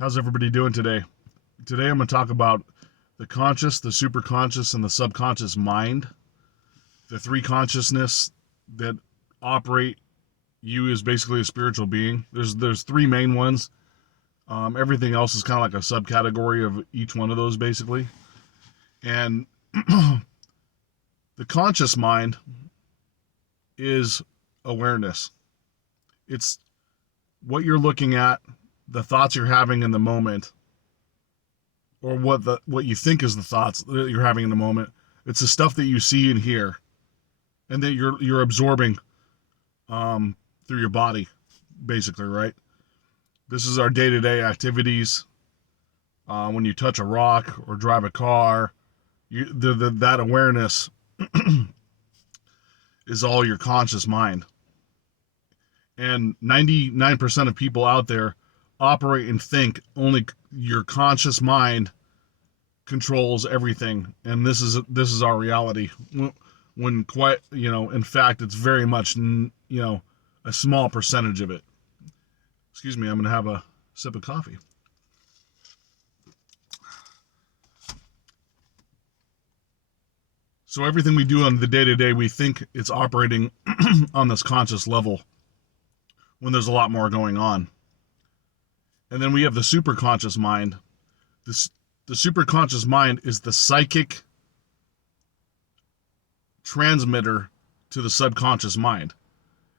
How's everybody doing today? Today I'm going to talk about the conscious, the superconscious, and the subconscious mind. The three consciousness that operate you as basically a spiritual being. There's three main ones. Everything else is kind of like a subcategory of each one of those basically. And the conscious mind is awareness. It's what you're looking at, the thoughts you're having in the moment, or what you think is the thoughts that you're having in the moment. It's the stuff that you see and hear, and that you're absorbing through your body, basically, right? This is our day-to-day activities. When you touch a rock or drive a car, that awareness is all your conscious mind. And 99% of people out there operate and think only your conscious mind controls everything, and this is our reality. When quite, in fact, it's very much, a small percentage of it. Excuse me, I'm gonna have a sip of coffee. So everything we do on the day-to-day, we think it's operating on this conscious level when there's a lot more going on. And then we have the superconscious mind. The superconscious mind is the psychic transmitter to the subconscious mind.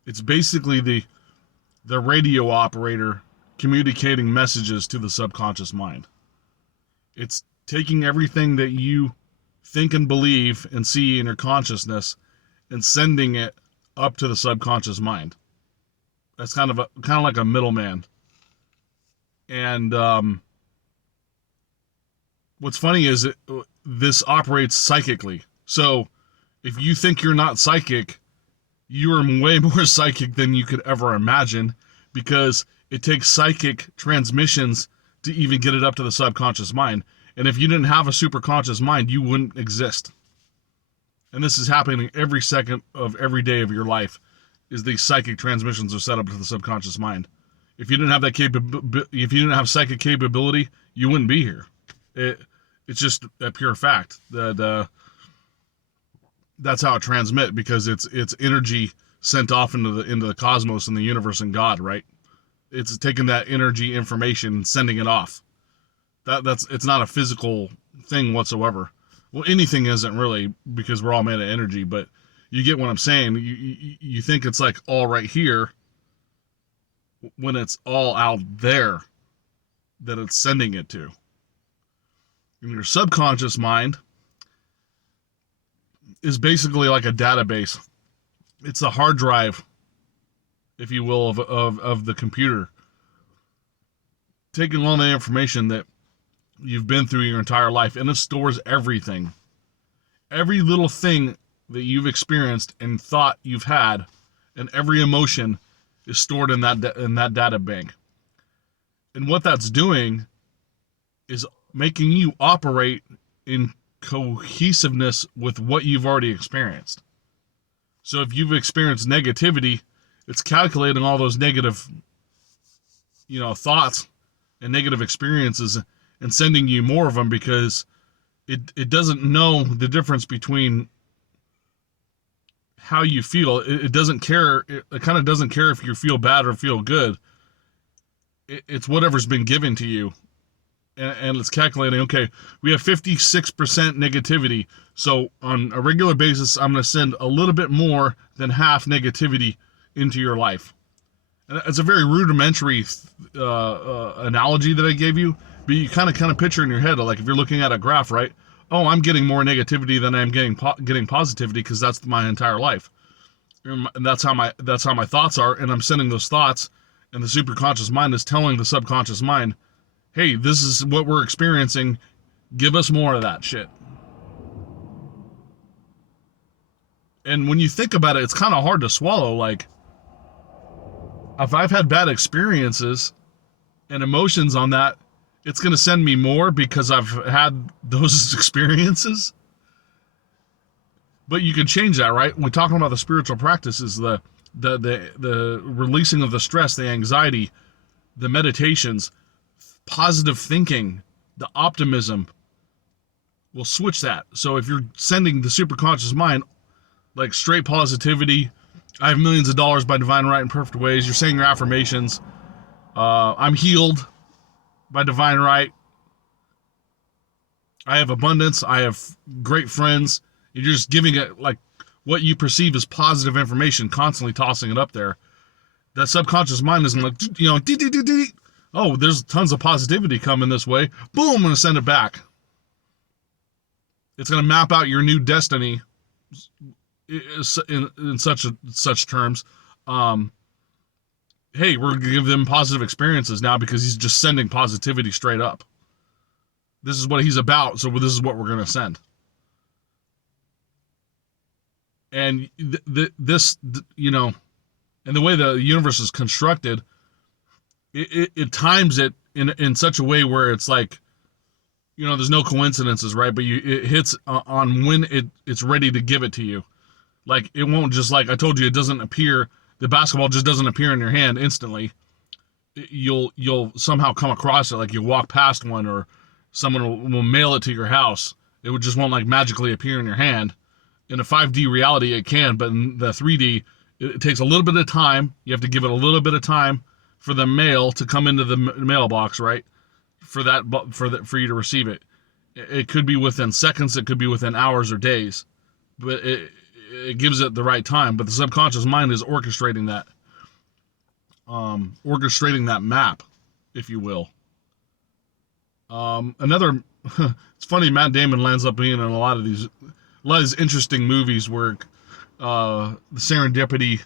It's basically the radio operator communicating messages to the subconscious mind. It's taking everything that you think and believe and see in your consciousness and sending it up to the subconscious mind. That's kind of like a middleman. And what's funny is this operates psychically. So if you think you're not psychic, you are way more psychic than you could ever imagine, because it takes psychic transmissions to even get it up to the subconscious mind. And if you didn't have a superconscious mind, you wouldn't exist. And this is happening every second of every day of your life, is these psychic transmissions are set up to the subconscious mind. If you didn't have that if you didn't have psychic capability, you wouldn't be here. It's just a pure fact that that's how it transmits, because it's energy sent off into the cosmos and the universe and God, right? It's taking that energy information and sending it off. It's not a physical thing whatsoever. Well, anything isn't really, because we're all made of energy, but you get what I'm saying. You think it's like all right here, when it's all out there that it's sending it to. And your subconscious mind is basically like a database. It's the hard drive, if you will, of the computer, taking all the information that you've been through your entire life, and it stores everything. Every little thing that you've experienced and thought you've had, and every emotion is stored in that data bank. And what that's doing is making you operate in cohesiveness with what you've already experienced. So if you've experienced negativity, it's calculating all those negative, thoughts and negative experiences and sending you more of them, because it doesn't know the difference between how you feel. It doesn't care. It kind of doesn't care if you feel bad or feel good. It's whatever's been given to you. And it's calculating, okay, we have 56% negativity. So on a regular basis, I'm going to send a little bit more than half negativity into your life. And it's a very rudimentary analogy that I gave you, but you kind of picture in your head, like if you're looking at a graph, right? Oh, I'm getting more negativity than I'm getting positivity, because that's my entire life. And that's how my thoughts are, and I'm sending those thoughts, and the superconscious mind is telling the subconscious mind, hey, this is what we're experiencing. Give us more of that shit. And when you think about it, it's kind of hard to swallow. Like, if I've had bad experiences and emotions on that, it's going to send me more because I've had those experiences. But you can change that, right? When we're talking about the spiritual practices, the releasing of the stress, the anxiety, the meditations, positive thinking, the optimism will switch that. So if you're sending the superconscious mind like straight positivity, I have millions of dollars by divine right and perfect ways. You're saying your affirmations. I'm healed by divine right. I have abundance. I have great friends. You're just giving it like what you perceive as positive information, constantly tossing it up there. That subconscious mind isn't like, oh, there's tons of positivity coming this way. Boom, I'm going to send it back. It's going to map out your new destiny in such terms. Hey, we're going to give them positive experiences now because he's just sending positivity straight up. This is what he's about, so this is what we're going to send. And this, and the way the universe is constructed, it times it in such a way where it's like, there's no coincidences, right? But it hits on when it's ready to give it to you. Like, it won't just, like I told you, it doesn't appear, the basketball just doesn't appear in your hand instantly. You'll somehow come across it, like you walk past one, or someone will mail it to your house. It would just won't like magically appear in your hand. In a 5D reality, it can, but in the 3D, it takes a little bit of time. You have to give it a little bit of time for the mail to come into the mailbox, right? For you to receive it. It could be within seconds. It could be within hours or days, but it gives it the right time. But the subconscious mind is orchestrating that map, if you will. It's funny, Matt Damon lands up being in a lot of these interesting movies where the serendipity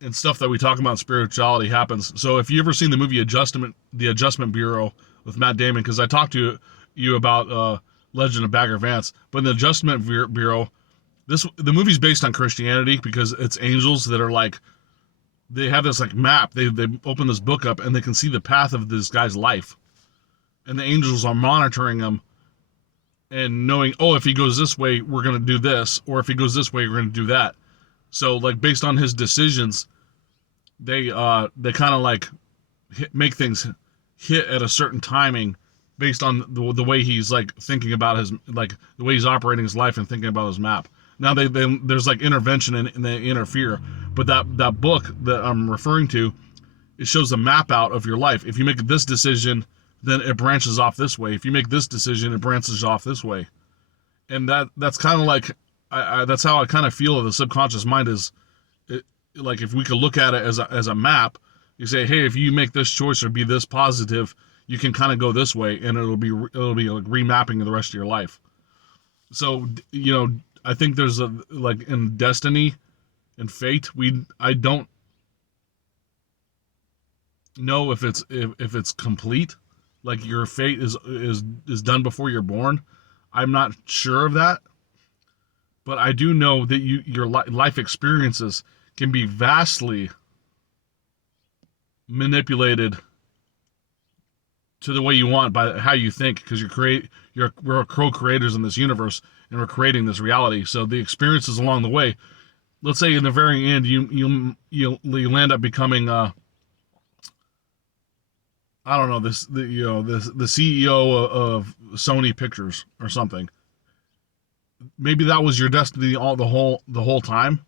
and stuff that we talk about in spirituality happens. So if you ever seen the movie The Adjustment Bureau with Matt Damon, because I talked to you about Legend of Bagger Vance, but in The Adjustment Bureau, the movie's based on Christianity because it's angels that are like, they have this like map. They open this book up and they can see the path of this guy's life, and the angels are monitoring him and knowing, oh, if he goes this way, we're going to do this, or if he goes this way, we're going to do that. So like based on his decisions, they kind of like make things hit at a certain timing based on the way he's like thinking about his, like the way he's operating his life and thinking about his map. Now there's like intervention and they interfere, but that book that I'm referring to, it shows the map out of your life. If you make this decision, then it branches off this way. If you make this decision, it branches off this way. And that's kind of like, that's how I kind of feel the subconscious mind is. Like if we could look at it as a map, you say, hey, if you make this choice or be this positive, you can kind of go this way, and it'll be like remapping the rest of your life. So I think there's like in destiny and fate, I don't know if it's complete. Like your fate is done before you're born. I'm not sure of that, but I do know that your life experiences can be vastly manipulated to the way you want by how you think, because we're co-creators in this universe and we're creating this reality. So the experiences along the way, let's say in the very end you land up becoming I don't know, the CEO of Sony Pictures or something. Maybe that was your destiny the whole time,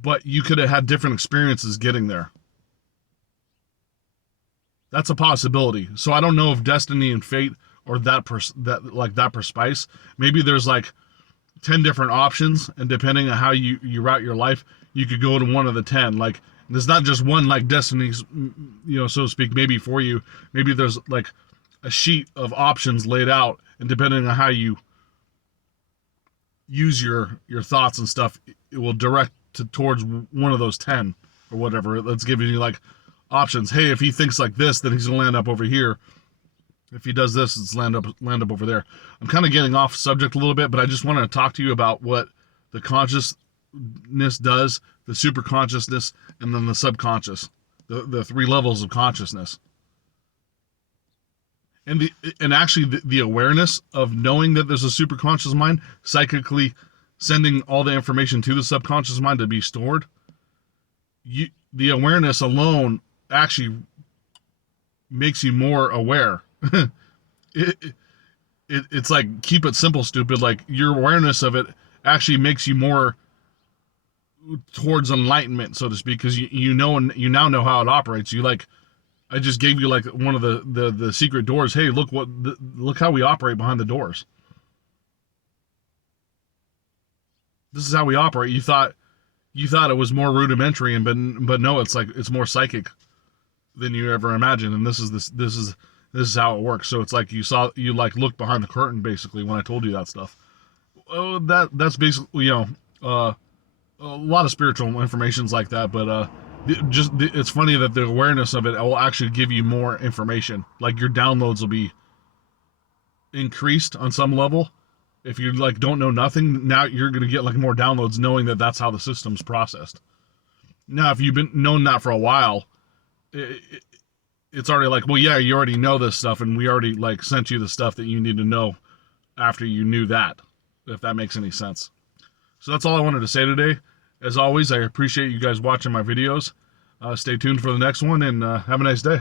but you could have had different experiences getting there. That's a possibility. So I don't know if destiny and fate or that precise. Maybe there's like 10 different options, and depending on how you route your life, you could go to one of the 10. Like there's not just one like destiny, so to speak, maybe for you. Maybe there's like a sheet of options laid out, and depending on how you use your thoughts and stuff, it will direct towards one of those 10 or whatever. Let's give you like options. Hey, if he thinks like this, then he's gonna land up over here. If he does this, it's land up over there. I'm kind of getting off subject a little bit, but I just want to talk to you about what the consciousness does, the super consciousness, and then the subconscious, the 3 levels of consciousness. And actually the awareness of knowing that there's a super conscious mind, psychically sending all the information to the subconscious mind to be stored. The awareness alone actually makes you more aware. it, it's like keep it simple, stupid. Like your awareness of it actually makes you more towards enlightenment, so to speak, because you know, and you now know how it operates. You like, I just gave you like one of the secret doors. Hey, look how we operate behind the doors. This is how we operate. You thought it was more rudimentary, and but no, it's like it's more psychic than you ever imagined. And this is how it works. So it's like you like looked behind the curtain basically when I told you that stuff. Oh, that's basically, a lot of spiritual information's like that, but it's funny that the awareness of it will actually give you more information. Like your downloads will be increased on some level. If you like don't know nothing, now you're gonna get like more downloads, knowing that that's how the system's processed. Now, if you've been known that for a while, it's already like, well, yeah, you already know this stuff, and we already like sent you the stuff that you need to know after you knew that. If that makes any sense. So that's all I wanted to say today. As always, I appreciate you guys watching my videos. Stay tuned for the next one, and have a nice day.